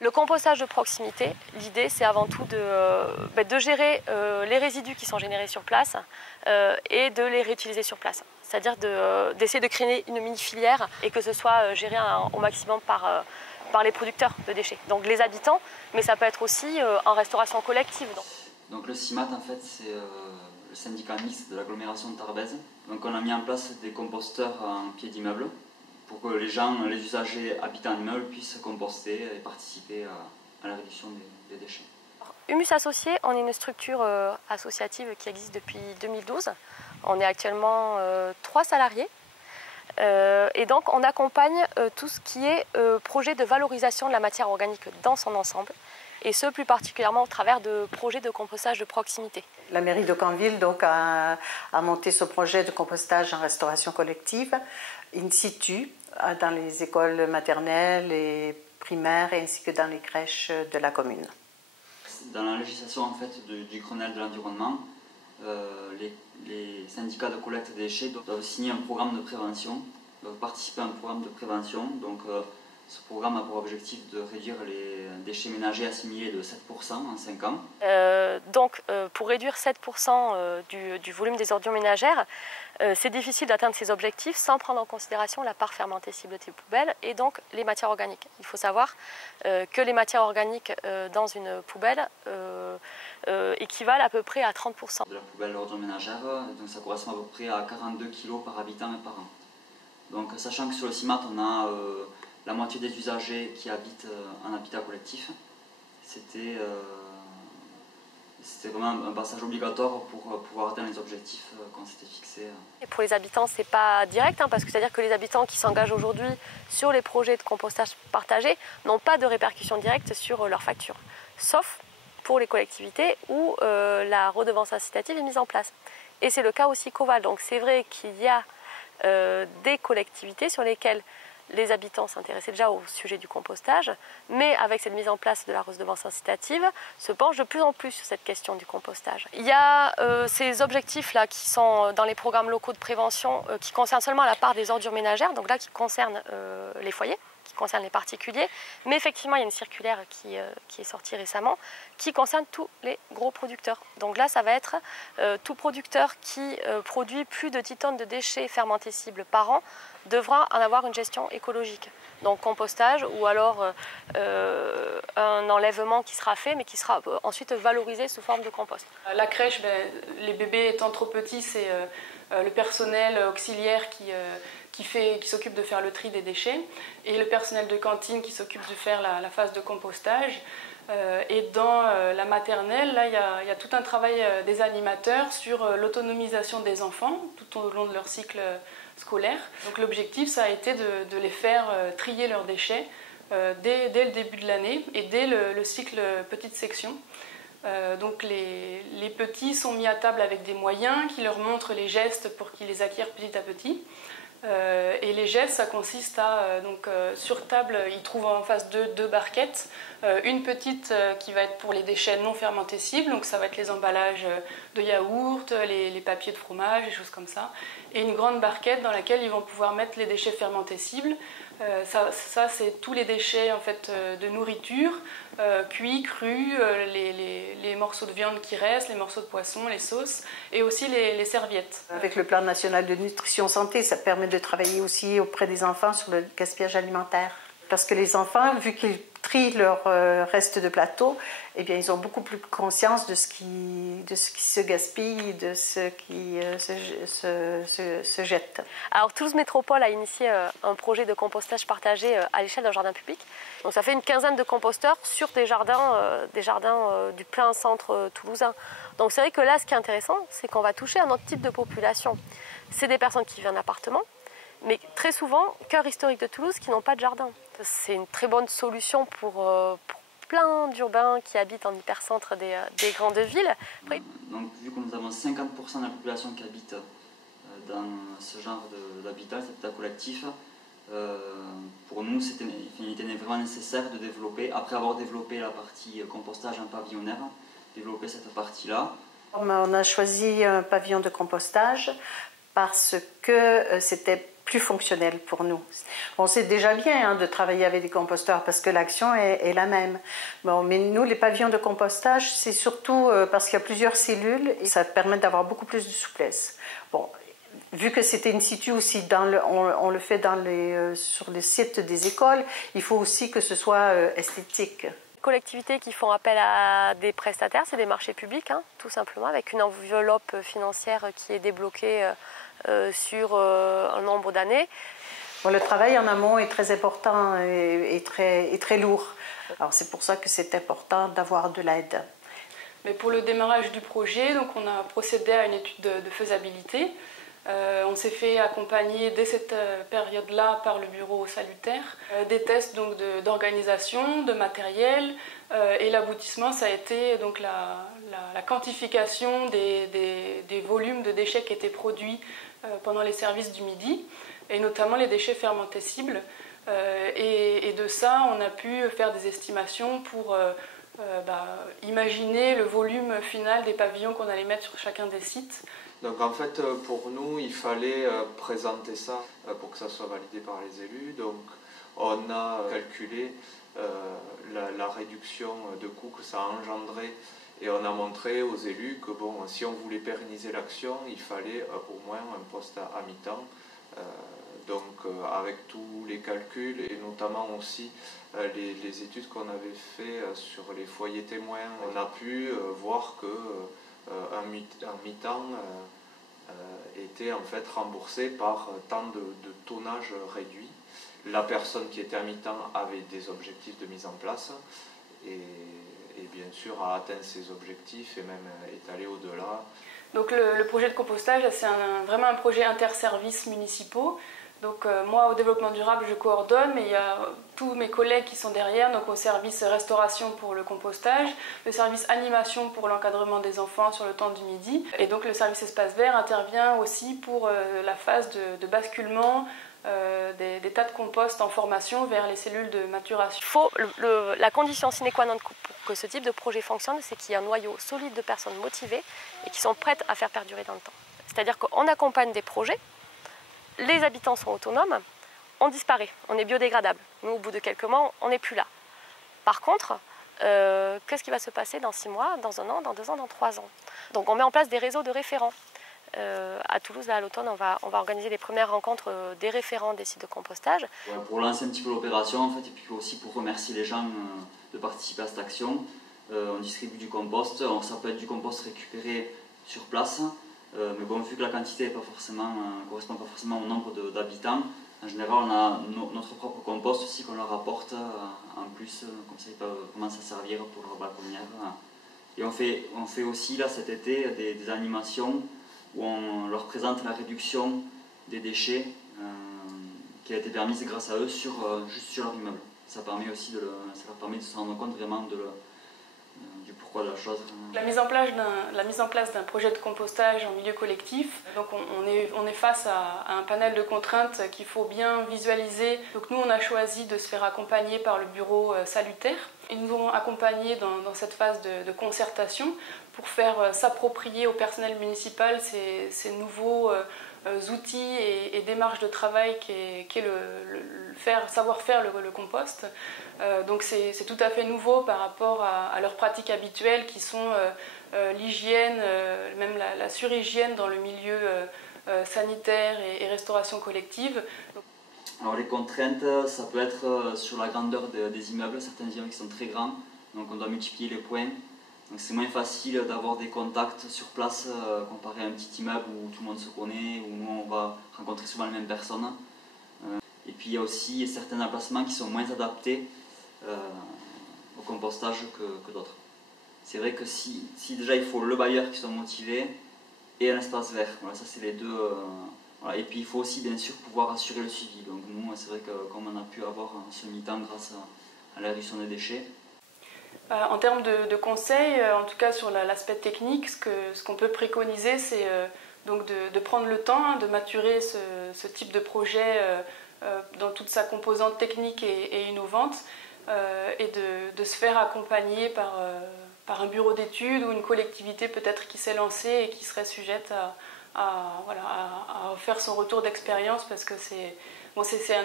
Le compostage de proximité, l'idée c'est avant tout de gérer les résidus qui sont générés sur place et de les réutiliser sur place. C'est-à-dire d'essayer de créer une mini-filière et que ce soit géré au maximum par les producteurs de déchets, donc les habitants, mais ça peut être aussi en restauration collective. Donc le CIMAT, en fait, c'est le syndicat mixte de l'agglomération de Tarbes. Donc on a mis en place des composteurs en pied d'immeuble pour que les gens, les usagers habitant en immeuble puissent composter et participer à la réduction des déchets. Humus Associé, on est une structure associative qui existe depuis 2012. On est actuellement 3 salariés. Et donc on accompagne tout ce qui est projet de valorisation de la matière organique dans son ensemble, et ce plus particulièrement au travers de projets de compostage de proximité. La mairie de Canville donc, a monté ce projet de compostage en restauration collective in situ dans les écoles maternelles et primaires ainsi que dans les crèches de la commune. Dans la législation en fait, du Grenelle de l'environnement, les syndicats de collecte des déchets doivent signer un programme de prévention, doivent participer à un programme de prévention. Donc, ce programme a pour objectif de réduire les déchets ménagers assimilés de 7% en 5 ans. Pour réduire 7% du volume des ordures ménagères, c'est difficile d'atteindre ces objectifs sans prendre en considération la part fermentescible des poubelles et donc les matières organiques. Il faut savoir que les matières organiques dans une poubelle équivalent à peu près à 30%. De la poubelle ordures ménagères, donc ça correspond à peu près à 42 kg par habitant et par an. Donc, sachant que sur le CIMAT, on a la moitié des usagers qui habitent en habitat collectif, c'était vraiment un passage obligatoire pour pouvoir atteindre les objectifs qu'on s'était fixés. Et pour les habitants, c'est pas direct, parce que c'est-à-dire que les habitants qui s'engagent aujourd'hui sur les projets de compostage partagé n'ont pas de répercussions directes sur leur facture, sauf pour les collectivités où la redevance incitative est mise en place. Et c'est le cas aussi qu'Oval. Donc c'est vrai qu'il y a des collectivités sur lesquelles les habitants s'intéressaient déjà au sujet du compostage, mais avec cette mise en place de la redevance incitative, se penchent de plus en plus sur cette question du compostage. Il y a ces objectifs-là qui sont dans les programmes locaux de prévention qui concernent seulement la part des ordures ménagères, donc là qui concernent les foyers, qui concerne les particuliers, mais effectivement il y a une circulaire qui est sortie récemment qui concerne tous les gros producteurs. Donc là ça va être tout producteur qui produit plus de 10 tonnes de déchets fermentescibles par an devra en avoir une gestion écologique. Donc compostage ou alors un enlèvement qui sera fait mais qui sera ensuite valorisé sous forme de compost. La crèche, les bébés étant trop petits, c'est le personnel auxiliaire qui s'occupe de faire le tri des déchets et le personnel de cantine qui s'occupe de faire la phase de compostage. Et dans la maternelle, là, il y a tout un travail des animateurs sur l'autonomisation des enfants tout au long de leur cycle scolaire. Donc l'objectif, ça a été de les faire trier leurs déchets dès le début de l'année et dès le cycle petite section. Donc les petits sont mis à table avec des moyens qui leur montrent les gestes pour qu'ils les acquièrent petit à petit. Et les gestes, ça consiste à, sur table, ils trouvent en face d'eux 2 barquettes. Une petite qui va être pour les déchets non fermentescibles, donc ça va être les emballages de yaourt, les papiers de fromage, des choses comme ça. Et une grande barquette dans laquelle ils vont pouvoir mettre les déchets fermentescibles. Ça c'est tous les déchets en fait, de nourriture, cuits, crus, les morceaux de viande qui restent, les morceaux de poisson, les sauces et aussi les serviettes. Avec le plan national de nutrition santé, ça permet de travailler aussi auprès des enfants sur le gaspillage alimentaire. Parce que les enfants, vu qu'ils trient leur reste de plateau, eh bien, ils ont beaucoup plus conscience de ce qui se gaspille, de ce qui se jette. Alors Toulouse Métropole a initié un projet de compostage partagé à l'échelle d'un jardin public. Donc ça fait une quinzaine de composteurs sur des jardins du plein centre toulousain. Donc c'est vrai que là, ce qui est intéressant, c'est qu'on va toucher un autre type de population. C'est des personnes qui vivent en appartement, mais très souvent, cœur historique de Toulouse, qui n'ont pas de jardin. C'est une très bonne solution pour plein d'urbains qui habitent en hypercentre des grandes villes. Après... Donc vu que nous avons 50% de la population qui habite dans ce genre d'habitat, cet habitat collectif, pour nous il était vraiment nécessaire de développer, après avoir développé la partie compostage en pavillonnaire, développer cette partie-là. On a choisi un pavillon de compostage parce que c'était plus fonctionnel pour nous. Bon, c'est déjà bien de travailler avec des composteurs parce que l'action est la même. Bon, mais nous, les pavillons de compostage, c'est surtout parce qu'il y a plusieurs cellules et ça permet d'avoir beaucoup plus de souplesse. Bon, vu que c'était in situ aussi, on le fait sur les sites des écoles, il faut aussi que ce soit esthétique. Collectivités qui font appel à des prestataires, c'est des marchés publics, tout simplement, avec une enveloppe financière qui est débloquée sur un nombre d'années. Bon, le travail en amont est très important et très lourd. Alors c'est pour ça que c'est important d'avoir de l'aide. Mais pour le démarrage du projet, donc on a procédé à une étude de faisabilité. On s'est fait accompagner dès cette période-là par le bureau salutaire, des tests donc d'organisation, de matériel, et l'aboutissement ça a été donc la quantification des volumes de déchets qui étaient produits pendant les services du midi, et notamment les déchets fermentescibles. Et de ça, on a pu faire des estimations pour imaginer le volume final des pavillons qu'on allait mettre sur chacun des sites. Donc en fait, pour nous, il fallait présenter ça pour que ça soit validé par les élus. Donc on a calculé la réduction de coûts que ça a engendré et on a montré aux élus que bon, si on voulait pérenniser l'action, il fallait au moins un poste à mi-temps. Avec tous les calculs et notamment aussi les études qu'on avait fait sur les foyers témoins, on a pu voir que un mi-temps était en fait remboursé par tant de tonnage réduit. La personne qui était à mi-temps avait des objectifs de mise en place et bien sûr a atteint ses objectifs et même est allé au-delà. Donc le projet de compostage, c'est vraiment un projet interservices municipaux. Donc moi, au développement durable, je coordonne, mais il y a tous mes collègues qui sont derrière, donc au service restauration pour le compostage, le service animation pour l'encadrement des enfants sur le temps du midi, et donc le service espace vert intervient aussi pour la phase de basculement des tas de compost en formation vers les cellules de maturation. La condition sine qua non pour que ce type de projet fonctionne, c'est qu'il y ait un noyau solide de personnes motivées et qui sont prêtes à faire perdurer dans le temps. C'est-à-dire qu'on accompagne des projets, les habitants sont autonomes, on disparaît, on est biodégradable. Nous, au bout de quelques mois, on n'est plus là. Par contre, qu'est-ce qui va se passer dans 6 mois, dans 1 an, dans 2 ans, dans 3 ans? Donc on met en place des réseaux de référents. À Toulouse, là, à l'automne, on va organiser les premières rencontres des référents des sites de compostage. Pour lancer un petit peu l'opération, en fait, et puis aussi pour remercier les gens de participer à cette action, on distribue du compost. Alors, ça peut être du compost récupéré sur place, mais bon, vu que la quantité ne correspond pas forcément au nombre d'habitants, en général, on a notre propre compost aussi qu'on leur apporte en plus, comme ça ils peuvent commencer à servir pour leur braconnière. Et on fait aussi là cet été des animations où on leur présente la réduction des déchets qui a été permise grâce à eux juste sur leur immeuble. Ça leur permet de se rendre compte vraiment du pourquoi de la chose. La mise en place d'un projet de compostage en milieu collectif, donc on est face à un panel de contraintes qu'il faut bien visualiser. Donc nous, on a choisi de se faire accompagner par le bureau salutaire. Ils nous ont accompagnés dans cette phase de concertation pour faire s'approprier au personnel municipal ces nouveaux outils et démarches de travail qu'est savoir faire le compost. Donc c'est tout à fait nouveau par rapport à leurs pratiques habituelles qui sont l'hygiène, même la surhygiène dans le milieu sanitaire et restauration collective. Alors les contraintes, ça peut être sur la grandeur des immeubles, certains immeubles qui sont très grands, donc on doit multiplier les points. Donc c'est moins facile d'avoir des contacts sur place comparé à un petit immeuble où tout le monde se connaît, où nous on va rencontrer souvent les mêmes personnes. Et puis il y a aussi certains emplacements qui sont moins adaptés au compostage que d'autres. C'est vrai que si déjà il faut le bailleur qui soit motivé et un espace vert, voilà, ça c'est les deux. Voilà. Et puis il faut aussi bien sûr pouvoir assurer le suivi. Donc nous c'est vrai que comme on a pu avoir ce mi-temps grâce à la réduction des déchets. En termes de conseils, en tout cas sur l'aspect technique, ce qu'on peut préconiser, c'est donc de prendre le temps de maturer ce type de projet dans toute sa composante technique et innovante, et de se faire accompagner par un bureau d'études ou une collectivité peut-être qui s'est lancée et qui serait sujette à faire son retour d'expérience parce que c'est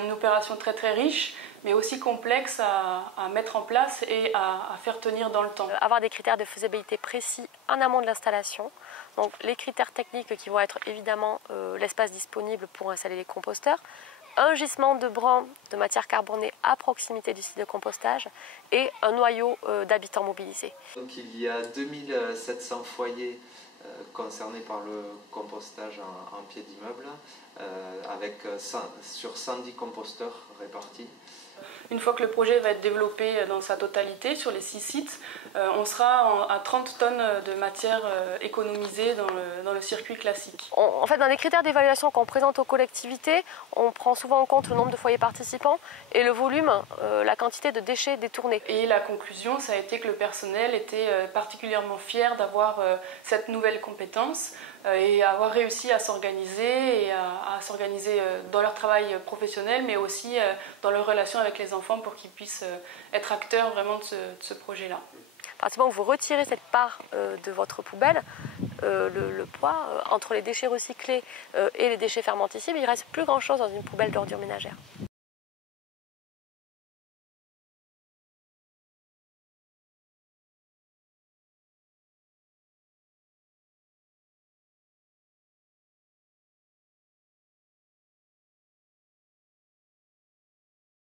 une opération très très riche mais aussi complexe à mettre en place et à faire tenir dans le temps. Avoir des critères de faisabilité précis en amont de l'installation. Donc les critères techniques qui vont être évidemment l'espace disponible pour installer les composteurs, un gisement de brin de matière carbonée à proximité du site de compostage et un noyau d'habitants mobilisés. Donc il y a 2700 foyers concernés par le compostage en pied d'immeuble, sur 110 composteurs répartis. Une fois que le projet va être développé dans sa totalité sur les 6 sites, on sera à 30 tonnes de matière économisée dans le circuit classique. En fait, dans les critères d'évaluation qu'on présente aux collectivités, on prend souvent en compte le nombre de foyers participants et le volume, la quantité de déchets détournés. Et la conclusion, ça a été que le personnel était particulièrement fier d'avoir cette nouvelle compétence et avoir réussi à s'organiser et à s'organiser dans leur travail professionnel mais aussi dans leur relation avec les enfants pour qu'ils puissent être acteurs vraiment de ce projet-là. À partir du moment où vous retirez cette part de votre poubelle, le poids entre les déchets recyclés et les déchets fermentescibles, il ne reste plus grand-chose dans une poubelle d'ordures ménagères.